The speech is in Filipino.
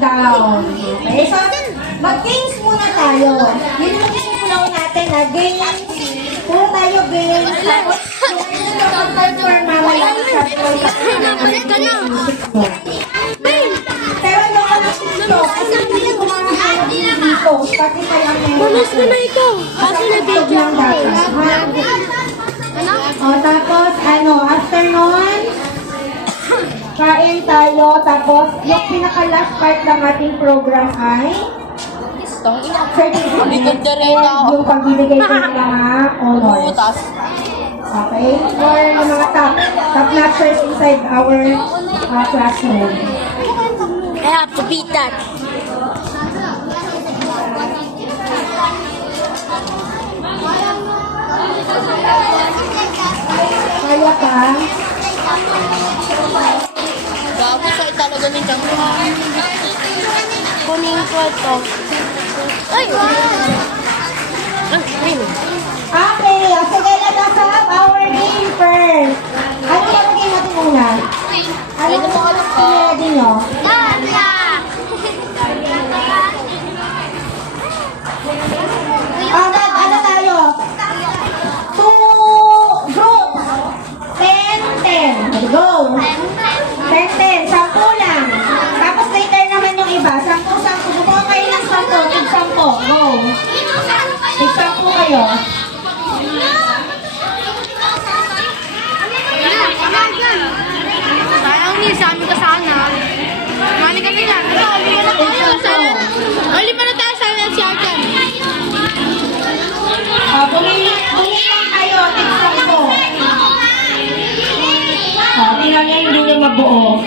down. Okay, so mag-games muna tayo. Yun yung sinunaw natin na games. Puro tayo games. Tapos, yung mag-perform mamaya sa pero yung anak dito, kasi hindi ko mga dito, pati kaya meron. Mamas na na ito. Kaso na video ako. O, tapos, after nun, kain tayo, tapos, yung pinaka-last part ng ating program ay certificate and yung pagbibigay ko ng mga honors. Okay? For yung mga top notchers inside our classroom. I have to beat that. Kaya pa? Gabi sa italaga ni Jang. Kunin ko ito. Ay! Okay, sige, let us have our game first. Ano yung game natin muna? Ano yung ready nyo? Ano tayo? 2 groups. 10. Let's go. 10. 10 lang. Tapos later naman yung iba. 10. Bukuha kayo ng 10. 10. Go. 10 kayo. Sayang ni, sa amin ka sana. Mani ka na yan. Ito, uli na tayo. Uli pa na tayo sa amin si Arjan. Bumili lang kayo. Tig 10. Tingnan niya hindi niya mabuo.